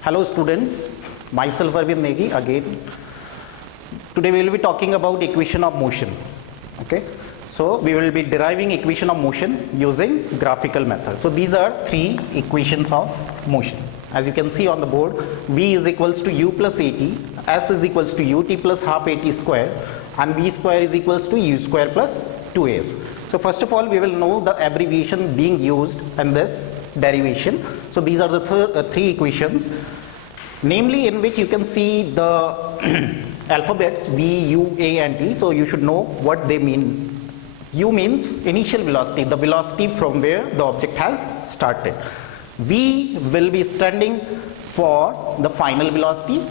Hello students, myself Arvind Negi again. Today we will be talking about equation of motion. Okay, so we will be deriving equation of motion using graphical method. So these are three equations of motion. As you can see on the board, v is equals to u plus at, s is equals to ut plus half at square, and v square is equals to u square plus 2as. So first of all, we will know the abbreviation being used in this derivation. So these are the three equations, namely in which you can see the alphabets v, u, a and t. So you should know what they mean. U means initial velocity, the velocity from where the object has started. V will be standing for the final velocity.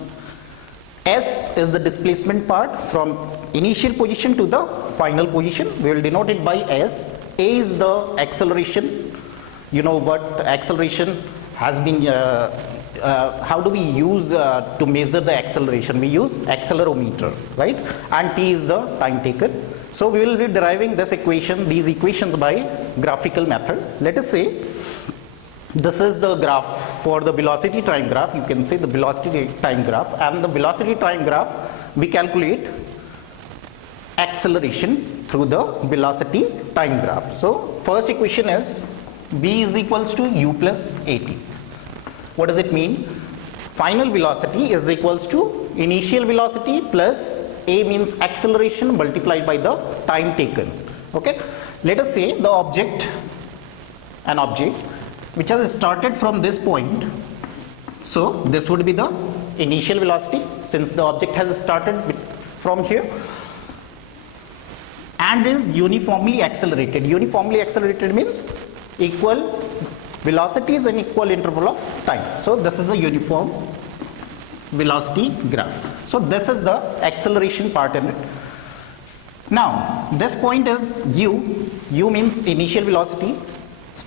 S is the displacement part from initial position to the final position. We will denote it by S. A is the acceleration. You know what acceleration has been, how do we use to measure the acceleration? We use accelerometer, right? And T is the time taken. So we will be deriving this equation, these equations by graphical method. Let us say this is the graph for the velocity time graph. You can say the velocity time graph, and the velocity time graph we calculate acceleration through the velocity time graph. So first equation is v is equals to u plus at. What does it mean? Final velocity is equals to initial velocity plus a means acceleration multiplied by the time taken. Okay, let us say the object, an object which has started from this point. So this would be the initial velocity, since the object has started from here, and is uniformly accelerated. Uniformly accelerated means equal velocities in equal interval of time. So this is a uniform velocity graph. So this is the acceleration part in it. Now this point is u. U means initial velocity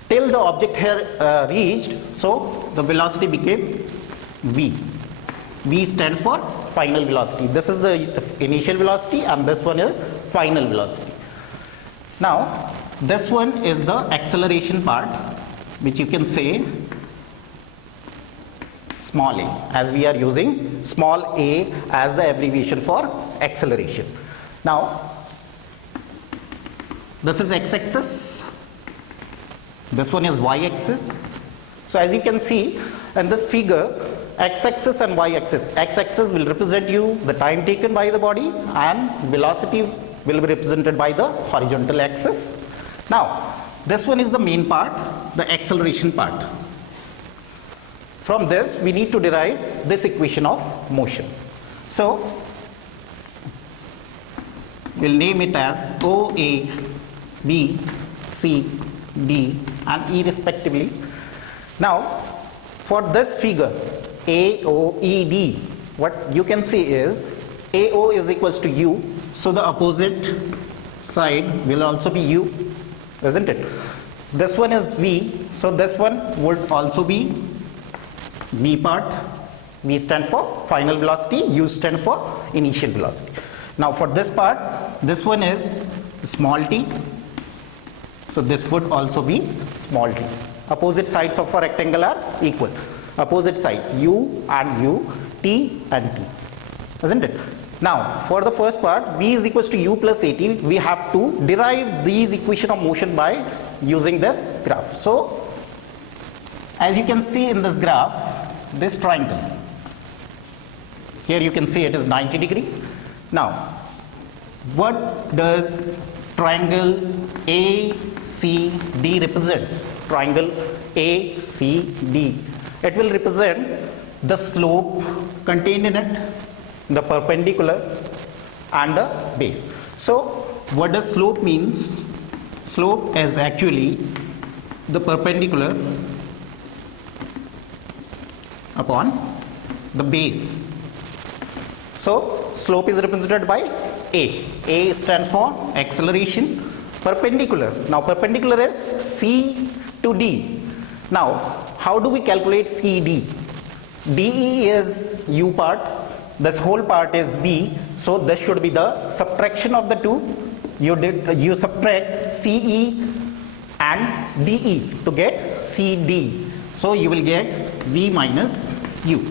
till the object here reached. So the velocity became v. V stands for final velocity. This is the initial velocity and this one is final velocity. Now this one is the acceleration part, which you can say small a, as we are using small a as the abbreviation for acceleration. Now this is x-axis, this one is y-axis. So as you can see in this figure, x-axis and y-axis, x-axis will represent you the time taken by the body, and velocity will be represented by the horizontal axis. Now this one is the main part, the acceleration part. From this we need to derive this equation of motion. So we'll name it as O, A, B, C, D and E respectively. Now for this figure AOED, what you can see is AO is equals to U, so the opposite side will also be U, isn't it? This one is V, so this one would also be V part. V stands for final velocity, U stands for initial velocity. Now for this part, this one is small t, so this would also be small t. Opposite sides of a rectangle are equal. Opposite sides u and u, t and t, isn't it? Now for the first part, v is equals to u plus at, we have to derive these equation of motion by using this graph. So as you can see in this graph, this triangle, here you can see it is 90 degree. Now what does triangle ACD represents? Triangle ACD, it will represent the slope contained in it, the perpendicular and the base. So what does slope means? Slope is actually the perpendicular upon the base. So slope is represented by A. A stands for acceleration. Perpendicular, now perpendicular is C to D. Now how do we calculate CD? DE is U part, this whole part is V, so this should be the subtraction of the two. You subtract CE and DE to get CD. So you will get V minus u.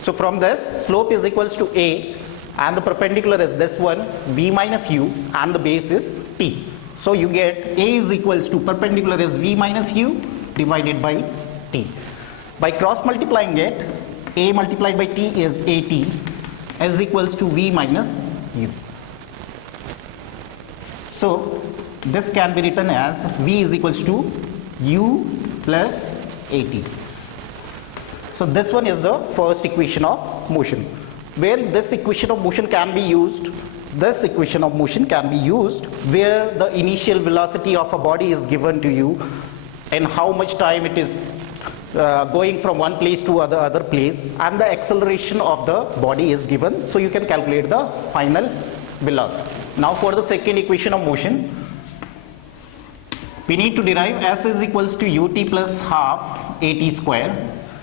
So from this, slope is equals to a, and the perpendicular is this one, v minus u, and the base is t. So you get a is equals to, perpendicular is v minus u divided by t. By cross multiplying it, a multiplied by t is at, is equals to v minus u. So this can be written as v is equals to u plus at. So this one is the first equation of motion, where this equation of motion can be used. This equation of motion can be used where the initial velocity of a body is given to you and how much time it is going from one place to other place, and the acceleration of the body is given, so you can calculate the final velocity. Now for the second equation of motion, we need to derive s is equals to ut plus half at square.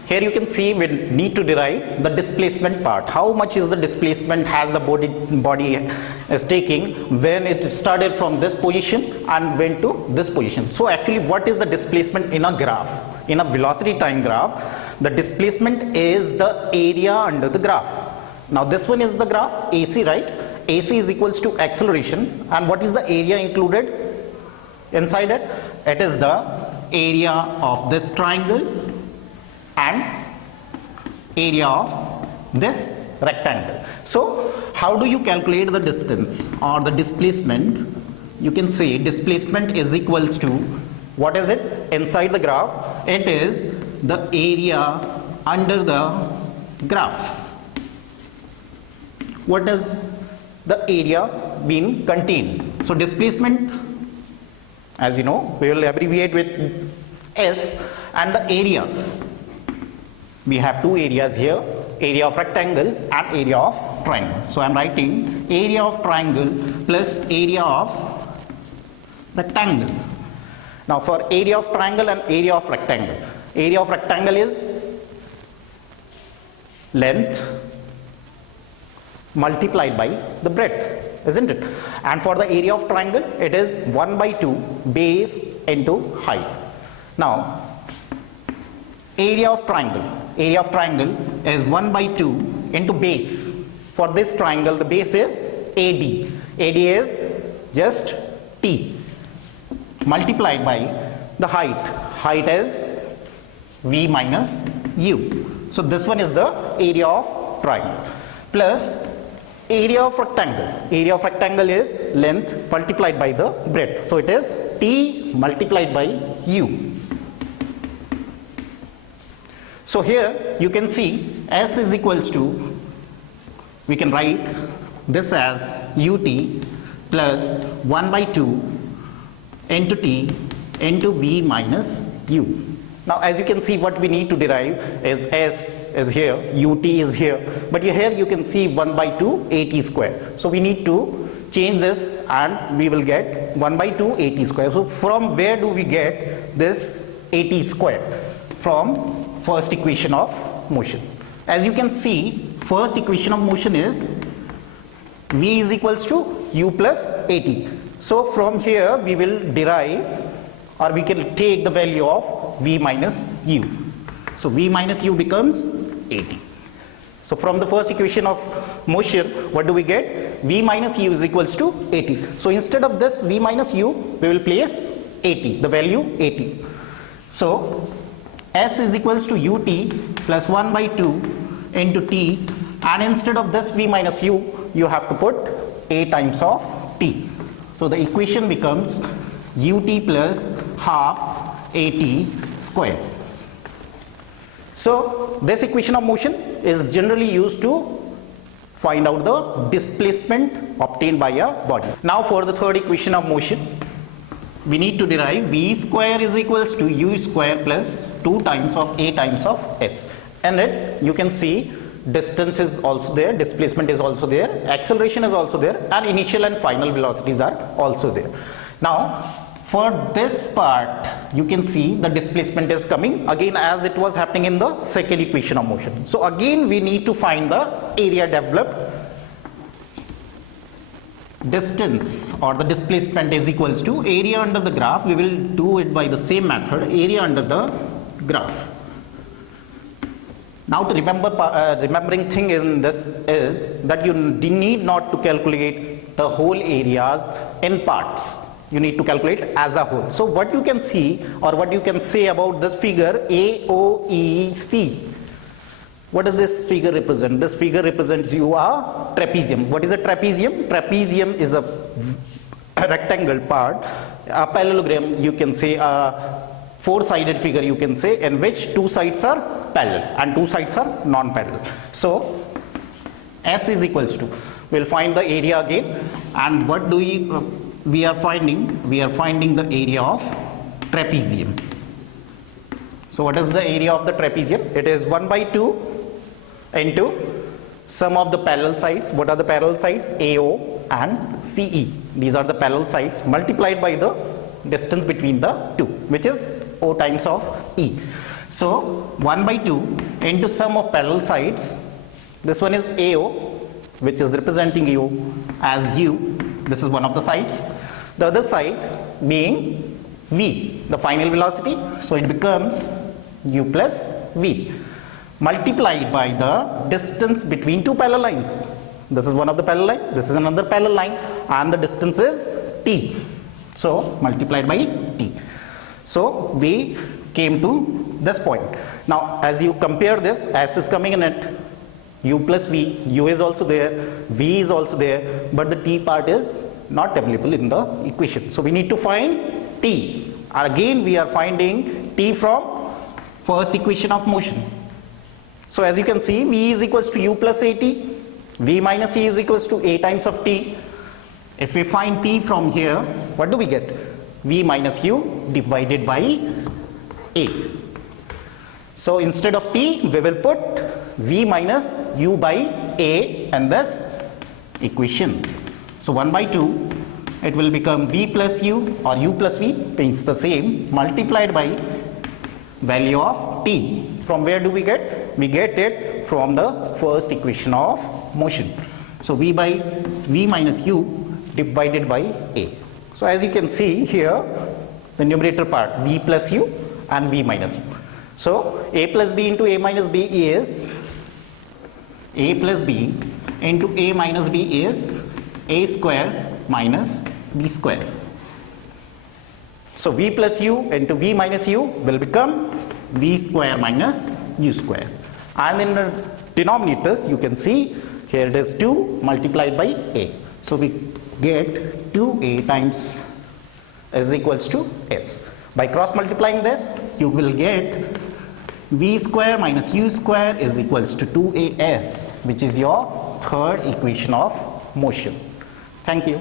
Here you can see we need to derive the displacement part. How much is the displacement has the body is taking when it started from this position and went to this position. So actually what is the displacement in a graph? In a velocity time graph, the displacement is the area under the graph. Now this one is the graph AC, right? AC is equals to acceleration, and what is the area included inside it? It is the area of this triangle and area of this rectangle. So how do you calculate the distance or the displacement? You can say displacement is equals to, what is it inside the graph? It is the area under the graph. What is the area being contained? So displacement, as you know, we will abbreviate with S, and the area. We have two areas here, area of rectangle and area of triangle. So I am writing area of triangle plus area of rectangle. Now for area of triangle and area of rectangle is length multiplied by the breadth, isn't it? And for the area of triangle, it is 1 by 2 base into height. Now area of triangle is 1 by 2 into base. For this triangle, the base is AD. AD is just T multiplied by the height. Height is V minus U. So this one is the area of triangle. Plus area of rectangle. Area of rectangle is length multiplied by the breadth. So it is T multiplied by U. So here you can see S is equals to, we can write this as ut plus 1 by 2 into t into v minus u. Now as you can see, what we need to derive is S is here, ut is here, but here you can see 1 by 2 at square. So we need to change this and we will get 1 by 2 at square. So from where do we get this at square? From first equation of motion. As you can see, first equation of motion is v is equals to u plus at. So from here we will derive, or we can take the value of v minus u. So v minus u becomes at. So from the first equation of motion, what do we get? V minus u is equals to at. So instead of this v minus u, we will place at, the value at. So S is equals to ut plus 1 by 2 into t, and instead of this v minus u, you have to put a times of t. So the equation becomes ut plus half at square. So this equation of motion is generally used to find out the displacement obtained by a body. Now for the third equation of motion, we need to derive v square is equals to u square plus 2 times of a times of s. And it, you can see distance is also there, displacement is also there, acceleration is also there, and initial and final velocities are also there. Now for this part, you can see the displacement is coming again as it was happening in the second equation of motion. So again we need to find the area developed. Distance or the displacement is equals to area under the graph. We will do it by the same method, area under the graph. Now to remembering thing in this is that you need not to calculate the whole areas in parts. You need to calculate as a whole. So what you can see or what you can say about this figure AOEC. What does this figure represent? This figure represents you a trapezium. What is a trapezium? Trapezium is a rectangle part, a parallelogram, you can say a four-sided figure, you can say, in which two sides are parallel and two sides are non-parallel. So S is equals to, we'll find the area again, and what do we are finding? We are finding the area of trapezium. So what is the area of the trapezium? It is 1 by 2 into sum of the parallel sides. What are the parallel sides? AO and CE. These are the parallel sides multiplied by the distance between the two, which is O times of E. So 1 by 2 into sum of parallel sides. This one is AO, which is representing U as U. This is one of the sides. The other side being V, the final velocity. So it becomes U plus V, multiplied by the distance between two parallel lines. This is one of the parallel line, this is another parallel line, and the distance is T. So multiplied by T. So we came to this point. Now as you compare this, S is coming in it, U plus V, U is also there, V is also there, but the T part is not available in the equation. So we need to find T. Again we are finding T from first equation of motion. So as you can see, V is equals to U plus AT, V minus E is equals to A times of T. If we find T from here, what do we get? V minus U divided by A. So instead of T, we will put V minus U by A in this equation. So 1 by 2, it will become V plus U or U plus V, means the same, multiplied by value of T. From where do we get? We get it from the first equation of motion. So V minus U divided by A. So as you can see here, the numerator part, V plus U and V minus U. So A plus B into A minus B is, A plus B into A minus B is A square minus B square. So V plus U into V minus U will become V square minus U square. And in the denominators, you can see here it is 2 multiplied by A. So we get 2A times is equals to S. By cross multiplying this, you will get V square minus U square is equals to 2AS, which is your third equation of motion. Thank you.